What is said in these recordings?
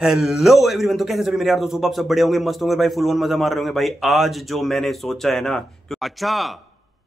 Hello everyone. तो कैसे सभी मेरे यार दोस्तों, आप सब बड़े होंगे, मस्त होंगे भाई, फुल ऑन मजा मार रहे होंगे भाई। आज जो मैंने सोचा है ना, अच्छा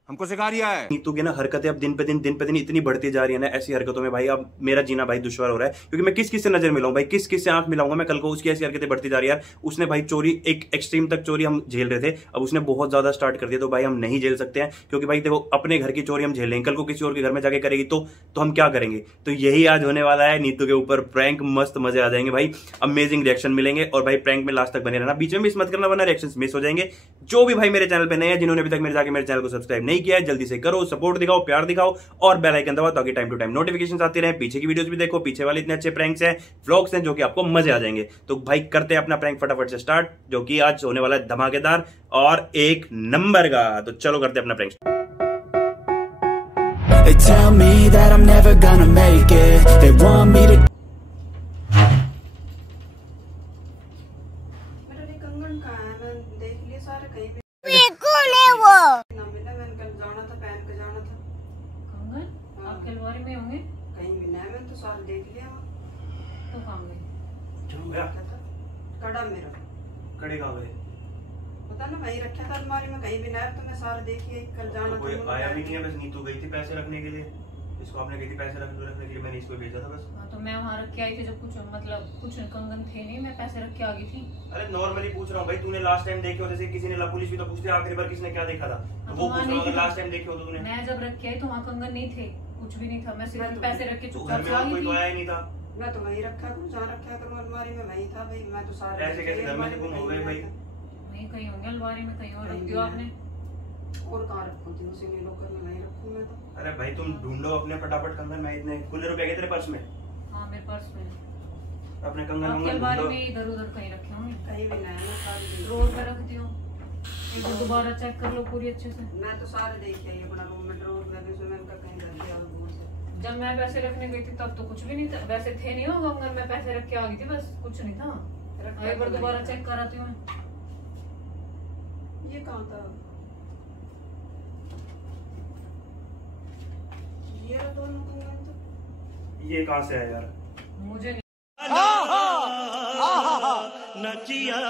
हमको सिखा रिया है। नीतू की ना हरकतें अब दिन पे दिन इतनी बढ़ती जा रही है ना, ऐसी हरकतों में भाई अब मेरा जीना भाई दुश्वार हो रहा है। क्योंकि मैं किस किस से नजर मिलाऊं भाई, किस किस से आंख मिलाऊंगा मैं कल को। उसकी ऐसी हरकतें बढ़ती जा रही है यार। उसने भाई चोरी एक एक्सट्रीम तक चोरी हम झेल रहे थे, अब उसने बहुत ज्यादा स्टार्ट कर दिया। तो भाई हम नहीं झेल सकते हैं, क्योंकि भाई देखो अपने घर की चोरी हम झेल लेंगे, कल को किसी और के घर में जाके करेगी तो हम क्या करेंगे। तो यही आज होने वाला है नीतू के ऊपर प्रैंक। मस्त मजे आ जाएंगे भाई, अमेजिंग रिएक्शन मिलेंगे। और भाई प्रैंक में लास्ट तक बने रहना, बीच में मिस मत करना वरना रिएक्शंस मिस हो जाएंगे। जो भी भाई मेरे चैनल पे नए हैं, जिन्होंने अभी तक मेरे चैनल को सब्सक्राइब नहीं किया है, जल्दी से करो, सपोर्ट दिखाओ, प्यार दिखाओ और बेल आइकन दबाओ, ताकि टाइम टू टाइम नोटिफिकेशंस आती रहे। पीछे की वीडियोस भी देखो, पीछे वाले इतने अच्छे प्रैंक्स हैं, व्लॉग्स हैं, जो कि आपको मजे आ जाएंगे। तो भाई करते हैं अपना प्रैंक फटाफट से स्टार्ट, जो कि आज होने वाला है धमाकेदार और एक नंबर का। तो चलो करते हैं अपना prank. They tell me that I'm never gonna make it. They want me to मेरा भी कंगन कहाँ है? मैं देख लिए सारे कहीं भी कौन है वो? ना मिला। मैंने कल जाना था, पहन के जाना था। कंगन आपके अलमारी में होंगे? कहीं भी नहीं, मैंने तो सारे देख लिया वहाँ। तो कहाँ गए? चलो गया क्या था? कड़ा मेरा कड़े कहाँ गए? पता ना, वहीं रखा था अलमारी में, कहीं भी नहीं। तो मैं सारे देखिए, कल जाना तो कोई था। आया भी नहीं है, बस नीतू गई थी पैसे रखने के लिए। इसको आपने कही थी पैसे रखने के लिए, मैंने इसको भेजा था बस। हाँ तो मैं वहाँ रख के आई थी, जब कुछ कंगन थे नहीं, मैं पैसे रख के आ गई थी। अरे नॉर्मली पूछ रहा हूँ भाई, तूने लास्ट टाइम देखे हो? जैसे किसी ने पुलिस भी तो पूछते आखिरी बार किसने क्या देखा था, तो वो पूछ रहा हूँ लास्ट टाइम देखे हो तो तूने। मैं जब रख के आई तो वहाँ कंगन नहीं थे, कुछ भी नहीं था। मैं सिर्फ पैसे रख के तो चुपचाप घर से में आ और कोई गई तो थी। आया ही नहीं था। मैं तो वहीं रखा करूँ, जहाँ रखा करूँ अलमारी में, वहीं था भाई। मैं तो सारे ऐसे कैसे घर में से गुम हो गए भाई? नहीं कहीं होंगे अलमारी में, कहीं और रख दियो आपने। और कहाँ रखूँ थी? उसी लॉकर में नहीं रखूँ मैं तो। अरे भाई तुम ढूंढो अपने फटाफट कंगन। मैं इतने खुले रुपए गए तेरे पर्स में, हाँ मेरे पर्स में। अपने कंगन आपकी वंगन अलमारी ढूंढो। में इधर उधर कहीं रखे होंगे, कहीं भी नहीं, मैं सारे ड्रॉर में रख दियो। एक बार दोबारा चेक कर लो पूरी अच्छे से। मैं तो सारे देखे आई अपना रूम में, ड्रॉर में भी। उसमें मैंने कहा कहीं रख दिया दूर से। जब मैं पैसे रखने गई थी तब तो कुछ भी नहीं था, वैसे थे नहीं हो कंगन। मैं पैसे रख के आ गई थी, बस कुछ नहीं था। एक बार दोबारा चेक कराती हूँ। ये कहाँ था? ये रहा दोनों कंगन तो। ये कहाँ से आया यार? मुझे नहीं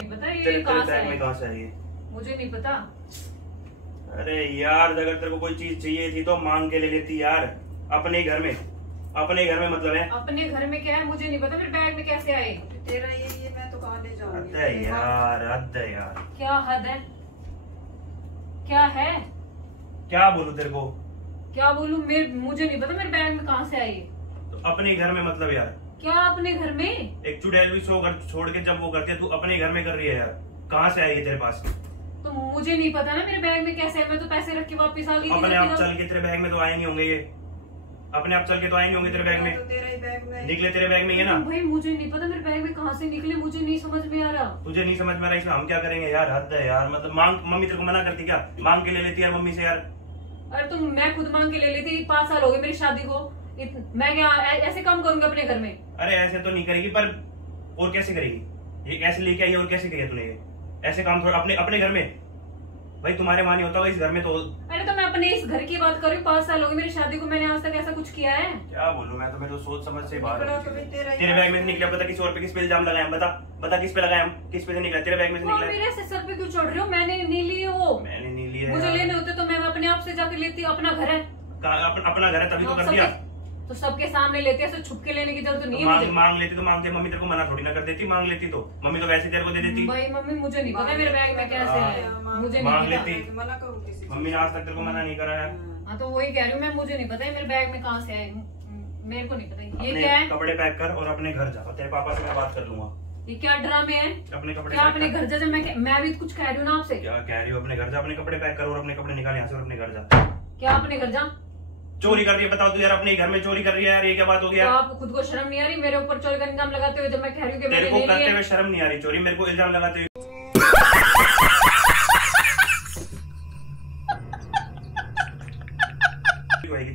पता ये तेरे कहाँ से बैग में है, कहाँ से आई? मुझे नहीं पता। अरे यार अगर तेरे को कोई चीज चाहिए थी तो मांग के ले लेती यार। अपने घर में मतलब है। अपने घर में क्या है मुझे नहीं पता, फिर बैग में कैसे आए? तेरा ये मैं तो कहाँ ले जाऊंगी? हद है यार, हद है यार। क्या हद है? क्या है? क्या बोलूं तेरे को? क्या बोलूं? मुझे नहीं पता मेरे बैग में कहाँ से आई। तो अपने घर में मतलब यार क्या अपने घर में? एक चुड़ैल भी सो घर छोड़ के जब वो करती है, तू अपने घर में कर रही है यार। कहाँ से आई है तेरे पास? तो मुझे नहीं पता ना मेरे बैग में कैसे है। मैं तो पैसे रख के वापस आ गई थी। अपने आप चल के तेरे बैग में तो आए नहीं होंगे ये। अपने आप चल के तो आए नहीं होंगे तेरे बैग तो में। तेरा ही बैग में निकले तेरे बैग में ये ना। भाई मुझे नहीं पता मेरे बैग में कहाँ से निकले, मुझे नहीं समझ में आ रहा। तुझे नहीं समझ में आ रहा, इसमें हम क्या करेंगे यार? हद है यार। मतलब मांग, मम्मी तेरे को मना करती क्या? मांग के ले लेती यार मम्मी से यार। अरे तुम, मैं खुद मांग के ले लेती। 5 साल हो गए मेरी शादी को, मैं क्या ऐसे काम करूंगी अपने घर में? अरे ऐसे तो नहीं करेगी, पर और कैसे करेगी? ये कैसे लेके आई और कैसे किया तूने ये? ऐसे काम थोड़ा अपने घर में भाई तुम्हारे माँ नहीं होता होगा इस घर में तो। अरे तो मैं अपने इस घर की बात कर रही हूँ। 5 साल हो गए मेरी शादी को, मैंने आज तक ऐसा कुछ किया है? क्या बोलूं मैं तो, मेरे तो सोच समझ से बाहर निकला है तो भाई चीज़ें। तेरा ही तेरे बैग में से निकला, पता किसी और पे किस पे इल्जाम लगाए हम? बता किस पे लगाए हम? किस पे से निकला? तेरे बैग में से वो निकला है। मेरे से सर पे क्यों चढ़ रहे हो? मैंने नहीं लिए वो। मैंने नहीं लिया मुझे यार। लेने होते तो मैं अपने आप से जाकर लेती। अपना घर है, अपना घर है तभी तो कर दिया। तो सबके सामने लेते, ऐसे छुप के लेने की जरूरत नहीं है मुझे। मांग लेती तो मांग दे, मम्मी तेरे को मना थोड़ी ना कर देती। मांग लेती तो मम्मी तो वैसे तेरे को दे देती। भाई मम्मी मुझे नहीं पता मेरे बैग में कैसे है, मुझे मांग नहीं लेती। पता। मना करूँ किसी मम्मी ने आज तक तेरे को मना नहीं करा है। हाँ तो वही कह रही हूँ मैं, मुझे नहीं पता है मेरे बैग में कहाँ से आए। मेरे को नहीं पता ये अपने क्या है। कपड़े पैक कर और अपने घर जा, तेरे पापा से मैं बात कर लूंगा। ये क्या ड्रामे है? अपने कपड़े क्या पैक अपने कर। घर जा? मैं भी कुछ कह रही हूँ ना आपसे। क्या कह रही हो? अपने घर जा, अपने कपड़े पैक कर और अपने कपड़े निकाल यहाँ से और अपने घर जा। क्या अपने घर जा? चोरी कर रही है? बताओ तू यार, अपने घर में चोरी कर रही है यार, ये क्या बात हो तो गया? आपको खुद को शर्म नहीं आ रही मेरे ऊपर चोरी का इल्जाम लगाते हुए, जब मैं कह रही हूँ कि तेरे मैंने को नहीं करते लिए? हुए शर्म नहीं आ रही चोरी? मेरे को इल्जाम लगाते हुए।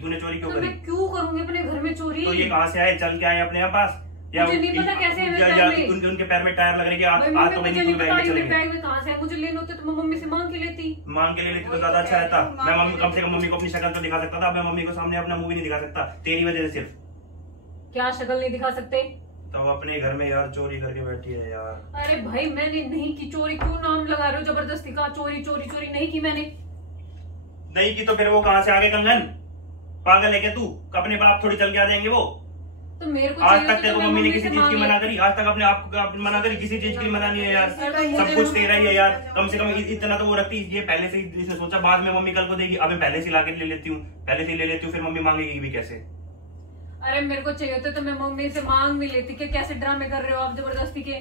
तूने चोरी क्यों तो करी? मैं क्यों करूंगी अपने घर में चोरी? तो ये कहाँ से आए? चल के आए अपने यहाँ पास? मुझे नहीं पता कैसे है मेरे बैग में। उनके पैर में टायर लग रहे भाई मम्मी, तो मुझे मैं नहीं पता बैग में मेरे चलेंगे। बैग में कहाँ से है। मुझे लेने होते तो मैं मम्मी से मांग के लेती। मांग के ले लेती तो ज्यादा अच्छा रहता। मैं मम्मी कम से कम मम्मी को अपनी शक्ल तो दिखा सकता था। मैं मम्मी को सामने अपना मुंह भी नहीं दिखा सकता तेरी वजह से। सिर्फ क्या शक्ल नहीं दिखा सकते? तो अपने घर में यार चोरी करके बैठी है यार। अरे भाई मैंने नहीं की चोरी, क्यों नाम लगा रहे हो जबरदस्ती का? चोरी चोरी चोरी नहीं की मैंने। नहीं की तो फिर वो कहाँ से आगे कंगन? पागल है क्या तू? अपने बाप थोड़ी चल के आ जाएंगे वो? तो मेरे को आज चाहिए तक तेरे को मैं मम्मी ने मम्मी किसी से चीज की मांग मना लिया। करी? आज तक अपने आप को मना करी? किसी चीज की मना नहीं है यार। सब कुछ तेरा ही है यार। कम से कम इतना तो वो रखती, ये पहले से ही इसने सोचा बाद में मम्मी कल को देगी, अब मैं पहले से ला के ले लेती हूँ, पहले से ले लेती हूँ, फिर मम्मी मांगेगी भी कैसे? अरे मेरे को चाहिए होते तो मैं मम्मी से मांग भी लेती। कि कैसे ड्रामे कर रहे हो आप जबरदस्ती के?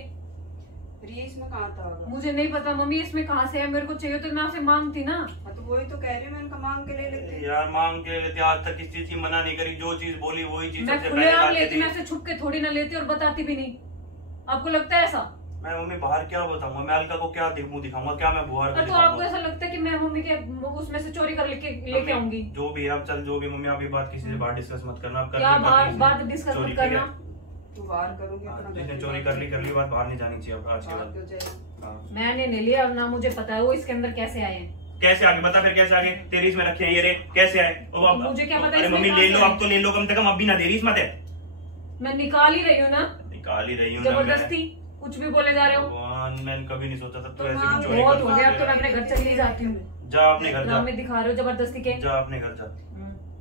फिर ये इसमें कहाँ था होगा? मुझे नहीं पता मम्मी इसमें कहाँ से है। मेरे को चाहिए तो मैं आपसे मांगती ना। हाँ, तो वही तो कह रही हूँ, मैं इनका मांग के ले लेती। यार मांग के लेते, आज तक किस चीज की मना नहीं करी, जो चीज बोली वही चीज मैं सबसे खुले पहले आम लाके लेती, दी। मैं ऐसे छुप के थोड़ी ना लेती और बताती भी नहीं। आपको लगता है ऐसा? मैं मम्मी बाहर क्या बताऊंगा? मैं अलका को क्या मुंह दिखाऊंगा? क्या मैं बुहार को तो आपको दिखाऊंगा? ऐसा लगता है कि मैं मम्मी के उसमें से चोरी कर लेके आऊंगी? जो भी है अब चल, जो भी मम्मी आप ये बात किसी से बाहर डिस्कस मत करना। अब कर क्या ली बात बात किसी ने डिस्कस चोरी मत की करना। है। तू बाहर करूंगी अपना घर जिसने की चोरी बात कर ली बात बाहर नहीं जानी चाहिए अब आज के बाहर बाद। क्यों चाहिए? हाँ। मैंने नहीं लिया और ना मुझे पता है वो इसके अंदर कैसे आए हैं। कैसे आगे बता? फिर कैसे आगे? तेरी इसमें रखे हैं ये रे, कैसे आए? ओ अब मुझे क्या पता अरे इसमें मम्मी कहाँ ले से लो, आए? अब तो ले लो, कम से कम अब भी ना देरी मत है। मैं निकाल ही रही हूँ ना, निकाल ही रही हूँ ना मैं। जबरदस्ती। कुछ भी बोले जा रहे हो। भगवान, मैंने कभी नहीं सोचा था तू तो ऐसे माँ भी चोरी बहुत कर हो गया, अब तो मैं सकती अपने घर चली जाती हूँ। है। जा अपने घर जा, ड्रामे दिखा रहे हो जबरदस्ती के। जा अपने घर जा,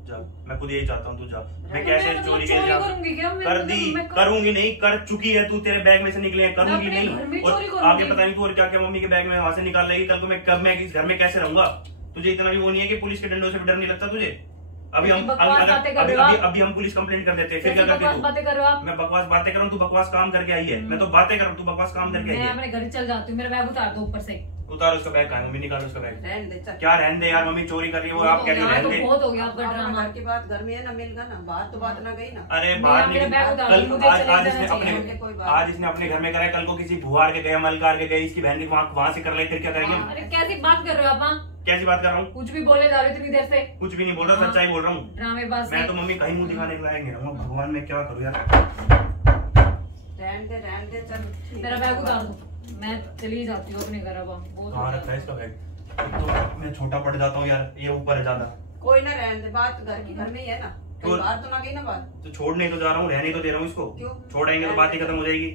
जा। मैं खुद यही चाहता हूँ तू जा। मैं तो कैसे मतलब चोरी चोरी के करूंगी क्या? मैं कर मतलब दी? मैं करूंगी नहीं, कर चुकी है तू, तेरे बैग में से निकले हैं, करूंगी अपने घर में नहीं। चोरी और करूंगी। आगे पता नहीं तू और क्या क्या मम्मी के बैग में वहां से निकाल लेगी। कल को मैं कब मैं इस घर में कैसे रहूंगा? तुझे इतना भी वो नहीं है कि पुलिस के डंडों से भी डर नहीं लगता तुझे? अभी हम बकवास बातें कर रहे हो आप। अभी हम पुलिस कंप्लेंट कर देते हैं, फिर कैसी क्या करते बकवास तू? बातें कर रहे हो आप? मैं बकवास बातें कर रहा हूँ, तू बकवास काम करके आई है। मैं तो बातें कर रहा हूँ, तू बकवास काम करके आई मैं है। अपने घर चल जाती हूँ, मेरा बैग उतार दो ऊपर से। उतार उसका बैग, कहाँ है? मम्मी निकाल उसका बैग। रहने दे चल। क्या रहने दे यार? मम्मी चोरी कर रही है वो आप कह रही हो यहाँ रहने तो दे? बहुत हो गया आपका अपना ड्रामा। घर की बात घर में है ना, मिल गया ना, बाहर तो बात ना गई ना। अरे मैं बाहर मेरा नहीं, बैग उतार कल दूँ, मुझे आज चले आज जाना इसने चाहिए। अपने कोई बात आज इसने अपने घर में कराया, कल को किसी बुहार के गए, मलकार के गए, इसकी बहन के वहां से कर ले, फिर क्या करेंगे हम? अरे कैसी बात कर रहे हो आप? हाँ? कैसी बात कर रहा हूँ? कुछ भी बोले जा रहे हो इतनी देर से। कुछ भी नहीं बोल रहा, सच्चाई बोल रहा हूँ। ड्रामेबाज मैं तो मम्मी कहीं मुंह दिखाने के लायक नहीं रहूंगा। भगवान मैं क्या करूँ यार? रहने दे चल। मेरा बैग उतार दो, मैं चली जाती हूँ अपने घर। अब बहुत हो कहाँ गया। रखा है इसका बैग? एक तो मैं छोटा पड़ जाता हूँ यार, ये ऊपर है ज्यादा। कोई ना, रहने दे, बात घर की घर में ही है ना, कहीं तो- बाहर तो ना गई ना बात। तो छोड़ने तो जा रहा हूँ, रहने तो दे रहा हूँ इसको। क्यों? छोड़ेंगे तो बात ही खत्म हो जाएगी।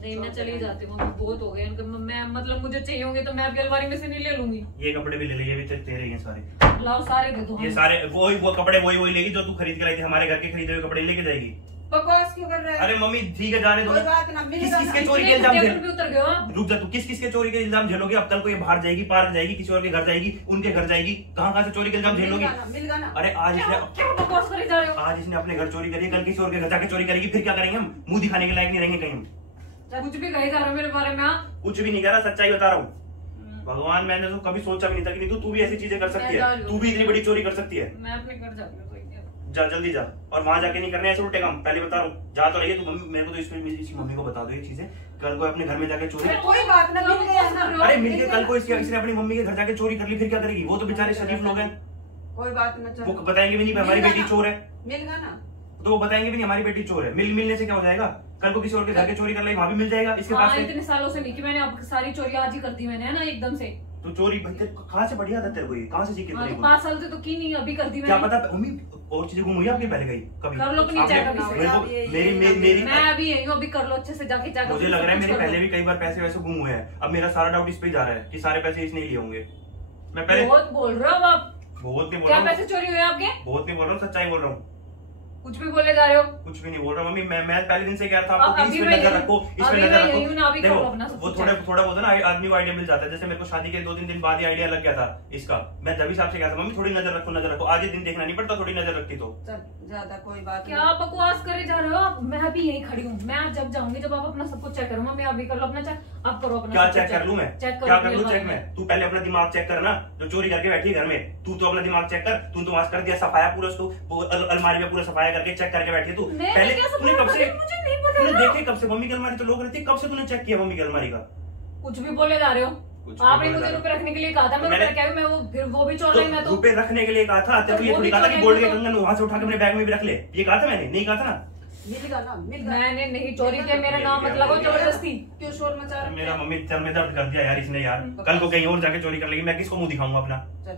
नहीं मैं चली जाती हूँ, बहुत हो गया इनका। मैं मतलब मुझे चाहिए होंगे तो मैं अभी अलमारी में से नहीं ले लूंगी। ये कपड़े भी ले ले, ये भी तेरे ही हैं सारे। लाओ सारे दे दो। ये सारे वो कपड़े वही लेगी जो तू खरीद के लाई थी, हमारे घर के खरीदे हुए कपड़े लेके जाएगी। बकवास क्यों कर रहा है? अरे मम्मी ठीक है, जाने दो। कोई बात ना, मिल किस गया किसके ना। चोरी के इल्जाम टेबल पे उतर गए हो आप। रुक जा, तू किस किसके चोरी के इल्जाम झेलोगी? अब कल को ये बाहर जाएगी, पार्क जाएगी, किसी और के घर जाएगी, उनके घर जाएगी, कहाँ से चोरी के इल्जाम झेलोगी? मिल गया ना। अरे आज इसने क्या बकवास करे जा रहे हो? आज इसने अपने घर चोरी करी, कल किसी और के घर जाके चोरी करेगी, फिर क्या करेंगे हम? मुंह दिखाने के लायक नहीं रहेंगे कहीं हम। कुछ भी कहे जा रहे हो मेरे बारे में। हाँ? कुछ भी नहीं कह रहा, सच्चाई बता रहा हूँ। भगवान, मैंने तो कभी सोचा भी नहीं था कि नहीं तू भी ऐसी चीजें कर सकती है, तू भी इतनी बड़ी चोरी कर सकती है। मैं अपने घर जाती हूँ। जा जल्दी जा, और वहां जाके नहीं करने ऐसे उल्टे काम, पहले बता रहा हूँ। जा तो रही है तू, मम्मी मेरे को तो इसकी मम्मी को बता दो ये चीजें, कल को अपने घर में जाके चोरी। कोई बात ना, मिल गया ना। अरे मिलके कल को इसने अपनी मम्मी के घर जाके चोरी कर ली, फिर क्या करेगी? वो तो बेचारे शरीफ लोग हैं, कोई बात ना, चल। वो बताएंगे भी नहीं हमारी बेटी चोर है, मिल गया ना। तो वो बताएंगे भी नहीं हमारी बेटी चोर है। मिलने से क्या हो जाएगा? कल को किसी और के घर के चोरी कर ले, वहां भी मिल जाएगा इसके पास हाँ, से। इतने सालों से नहीं कि मैंने अब सारी चोरी आज ही कर दी मैंने, है ना, एकदम से। तो चोरी कहाँ से बढ़िया था तेरे को? ये कहाँ से सीखी हाँ, तेरे तो को? 5 साल से तो की नहीं, अभी कर दी क्या मैंने। पता मम्मी और चीजें गुम हुई आपकी पहले कहीं कभी? कर लो अपनी आपने- चेक अभी से। मेरे को- मेरी मैं अभी यही हूँ, अभी कर लो अच्छे से जाके चेक। मुझे लग रहा है मेरे पहले भी कई बार पैसे वैसे गुम हुए हैं। अब मेरा सारा डाउट इस पे जा रहा है कि सारे पैसे इसने ही लिए होंगे। मैं पहले बहुत बोल रहे हो अब आप। बहुत नहीं बोल क्या रहा हूँ, पैसे चोरी हुए आपके? बहुत नहीं बोल रहा हूँ, सच्चाई बोल रहा हूँ। कुछ भी बोले जा रहे हो। कुछ भी नहीं बोल रहा मम्मी। मैं पहले दिन से कह रहा था अब आपको कि अभी इस पे मैं नजर यही- रखो, इस पे अभी नजर मैं रखो। यही हूँ ना, अभी देखो करो अपना सब वो कुछ थोड़ा बहुत है ना, आदमी को आइडिया मिल जाता है। जैसे मेरे को शादी के 2-3 दिन बाद ही आइडिया लग गया था इसका। मैं जब से कहा था मम्मी थोड़ी नजर रखो, आज ये दिन देखना नहीं पड़ता, थोड़ी नजर रखती तो। चल, ज्यादा कोई बात क्या बकवास करे जा रहे हो आप? मैं अभी यही खड़ी हूँ। मैं जब जाऊंगी, जब आप अपना सब कुछ चेक करो, मम्मी आप भी कर लो अपना चेक, आप करो अपना क्या सब चेक कुछ कर लूं मैं? चेक करो क्या कर अपने लूं बारे चेक में। में? तू पहले अपना दिमाग चेक कर ना, जो चोरी करके बैठी है घर में। तू तो अपना दिमाग चेक कर। तू तो वहां कर दिया सफाया पूरा, उसको अलमारी में पूरा सफाया करके चेक करके बैठी है तू। मैंने पहले क्या तूने सफाया कब से करी? मुझे नहीं पता तूने ना। देखे कब से मम्मी की अलमारी तो लोग रहती है, कब से तूने चेक किया मम्मी की अलमारी का? कुछ भी बोले जा रहे हो। कुछ भी आपने बोले मुझे जा रहे हो। रुपए रखने के लिए कहा था, मैं मैंने- रुपए क्या मैं वो फिर वो भी चोर लाई मैं तो। रुपए रखने के लिए कहा था, तेरे को ये वो थोड़ी भी कहा था तो कि गोल्ड के मैंने कंगन वहां से उठा के अपने बैग में भी रख ले। ये कहा था मैंने? नहीं कहा था ना। मिल गया ना, मिल गया। मैंने नहीं चोरी किया, मेरा मिल नाम गया, मत लगाओ मिल गया। जबरदस्ती। क्यों शोर मचा रहा है? मेरा मम्मी सर में दर्द कर दिया यार इसने यार। कल को कहीं और जाके चोरी कर लेगी, मैं किसको मुंह दिखाऊंगा अपना? चल,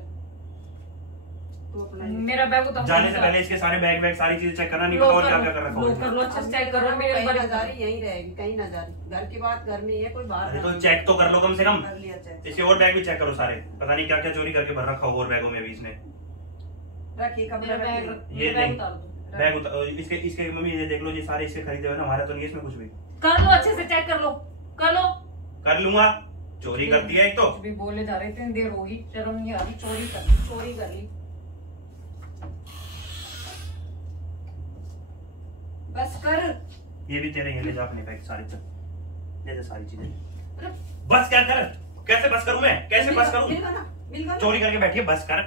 तू अपना मेरा बैग उतार। जाने से पहले इसके सारे बैग सारी चीजें चेक करना, नहीं पता और क्या क्या कर रखा लो कर लो, अच्छे से चेक करो। मेरे कहीं बारे ना जा रही यहीं रहेगी, कहीं ना जा रही। घर की बात घर में ही है, कोई बाहर अरे तो नहीं। चेक तो कर लो कम से कम। कर लिया चेक। इसके और बैग भी चेक करो सारे, पता नहीं क्या क्या चोरी करके भर रखा होगा और बैगों में भी इसने। रखिए कपड़ा मेरा बैग रखिए। ये मेरा बैग नहीं। उतार दो। बैग इसके इसके मम्मी ये देख लो, ये सारे इसके खरीदे हुए ना, हमारा तो नहीं है इसमें कुछ भी। कर लो, अच्छे से चेक कर लो, कर लो। कर लूंगा, चोरी करती है एक तो। कुछ भी बोले जा रहे, इतनी देर होगी, शर्म नहीं आ रही। चोरी कर ली, चोरी कर ली। बस कर। ये भी तेरे, ये ले जा अपने बैग सारे, चल ले जा सारी चीजें। अरे बस क्या कर, कैसे बस करूं मैं, कैसे बस करूं? मिल गया ना, मिल गया ना। चोरी करके बैठी है, बस कर,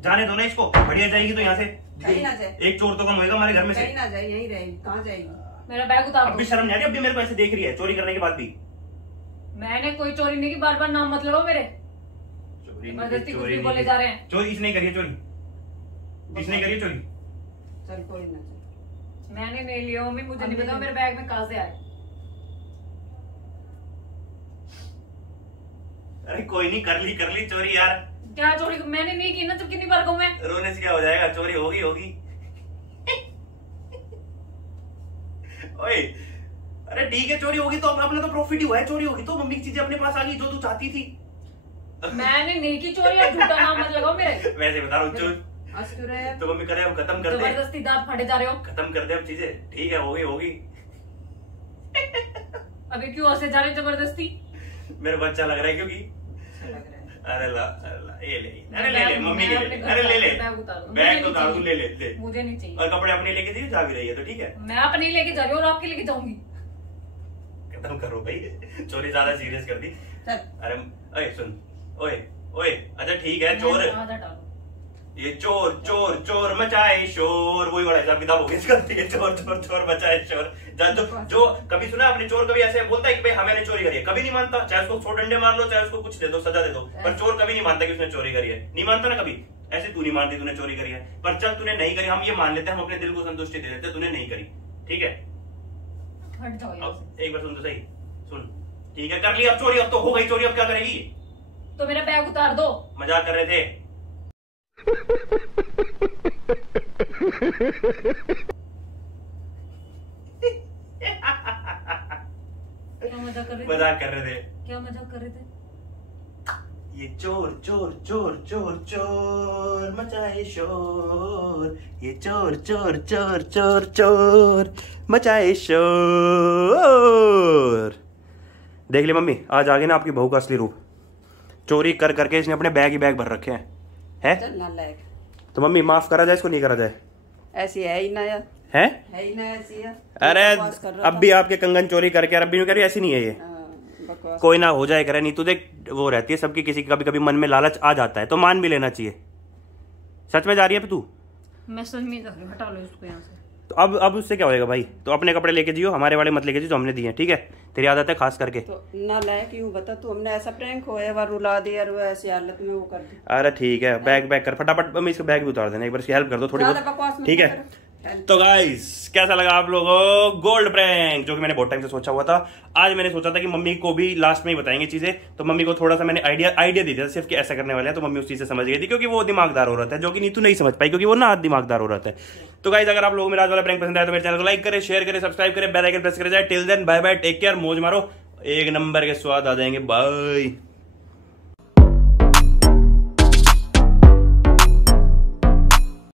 जाने दो ना इसको, बढ़िया जाएगी तो यहाँ से। कहीं ना जाए। एक चोर तो कम होएगा हमारे घर में से। कहीं ना जाए, यहीं रहेगी। कहाँ जाएगी? मेरा बैग उतार अब भी दो। शर्म नहीं आ रही? अब भी मेरे को ऐसे देख रही है चोरी करने के बाद भी। मैंने कोई चोरी नहीं की, बार बार नाम मत लो मेरे। चोरी जबरदस्ती कुछ भी नहीं बोले की। जा रहे हैं। चोरी इसने करी है, चोरी इसने करी है चोरी। चल कोई ना चल। मैंने नहीं लिया मम्मी, मुझे नहीं पता मेरे बैग में कहाँ से आए। अरे कोई नहीं, कर ली चोरी यार। क्या चोरी मैंने नहीं की ना, जब कितनी बार कहूं मैं। रोने से क्या हो जाएगा, चोरी होगी होगी। ओए अरे ठीक है, चोरी होगी तो अपना तो प्रॉफिट ही हुआ है। चोरी होगी तो मम्मी की चीजें अपने पास आ गई जो तू चाहती थी। मैंने नहीं की चोरी, अब झूठा नाम मत लगाओ मेरे। वैसे बता रहा हूँ, चोर हंस क्यों रहे हैं? तो मम्मी करे, अब खत्म कर दे, जबरदस्ती दांत फाड़े जा रहे हो। खत्म कर दे अब चीजें। ठीक है, होगी होगी। अभी क्यों हंसे जा रहे हो जबरदस्ती? मेरे को अच्छा लग रहा है क्योंकि अच्छा लग रहा है। अरे ला ये ले, अरे ले ले मम्मी के ले, अरे ले ले बैग उतार दो। बैग तो मुझे उतार नहीं दूं, ले ले ले। मुझे नहीं चाहिए। और कपड़े अपने लेके दी, जा भी रही है तो ठीक है, मैं अपनी लेके जा रही हूँ और आपके लेके जाऊंगी। खत्म करो भाई, चोरी ज्यादा सीरियस कर दी। चल अरे ओए सुन, ओए ओए अच्छा ठीक है, चोर आधा डालो। ये चोर चोर चोर मचाए शोर, वही वाला हिसाब किताब हो गया इसका। चोर चोर चोर मचाए शोर। जो कभी सुना आपने चोर कभी ऐसे बोलता है कि भाई हमें चोरी करी है? कभी नहीं मानता, चाहे उसको 100 डंडे मार लो, चाहे उसको कुछ दे दो, सजा दे दो, पर चोर कभी नहीं मानता कि उसने चोरी करी है। नहीं मानता ना कभी। ऐसे तू नहीं मानती तूने चोरी करी है, पर चल तूने नहीं करी, हम ये मान लेते हैं, हम अपने दिल को संतुष्टि दे देते, तूने नहीं करी, ठीक है? हट जाओ यहाँ अब एक बार सुन तो सही, सुन ठीक है, कर ली अब चोरी, अब तो हो गई चोरी, अब क्या करेगी? से। तो मेरा बैग उतार दो। मजाक कर रहे थे। क्या मजाक कर रहे थे? मजाक कर रहे थे। क्या मजाक कर रहे थे? ये चोर चोर चोर चोर चोर मचाए शोर, ये चोर चोर चोर चोर चोर मचाए शोर। देख ली मम्मी, आज आ गई ना आपकी बहू का असली रूप। चोरी कर करके इसने अपने बैग ही बैग भर रखे हैं। चल नालायक। तो मम्मी माफ करा जाए इसको, नहीं करा जाए? ऐसी है ही ना यार, है ही ना ऐसी है। अरे बकवास कर रहा अब भी आपके कंगन चोरी करके अब भी नहीं करी, ऐसी नहीं है ये। था। बकवास। कोई ना हो जाए करे, नहीं तो देख वो रहती है सबकी, किसी कभी कभी मन में लालच आ जाता है तो मान भी लेना चाहिए। सच में जा रही है तू? मैं सच में जा रही हूँ, हटा लो इसको यहाँ से। तो अब उससे क्या होएगा भाई? तो अपने कपड़े लेके जियो, हमारे वाले मत लेके जियो जो हमने दिए हैं, ठीक है? तेरी आदत है खास करके। तो नालायक यूं बता तू, हमने ऐसा प्रैंक होया बार रुला दिया और वो ऐसी हालत में वो कर दी। अरे ठीक है, बैग बैग कर फटाफट, मैं इसका बैग भी उतार देना, एक बार इसकी हेल्प कर दो थोड़ी ज्यादा बहुत, बकवास मत ठीक है? कर। तो गाइस कैसा लगा आप लोगों को गोल्ड प्रैंक, जो कि मैंने बहुत टाइम से सोचा हुआ था। आज मैंने सोचा था कि मम्मी को भी लास्ट में ही बताएंगे चीजें, तो मम्मी को थोड़ा सा मैंने आइडिया दे दिया सिर्फ कि ऐसा करने वाले हैं, तो मम्मी उस चीज से समझ गई थी, क्योंकि वो दिमागदार हो रहा था, जो कि नीतू नहीं समझ पाई क्योंकि वो ना दिमागदार हो रहा था। तो गाइस अगर आप लोगों को मेरा आज वाला प्रैंक पसंद आया तो मेरे चैनल को लाइक करें, शेयर करें, सब्सक्राइब करें, बेल आइकन प्रेस करें जाए। Till then bye bye, take care, मौज मारो, एक नंबर के स्वाद आ जाएंगे, बाय।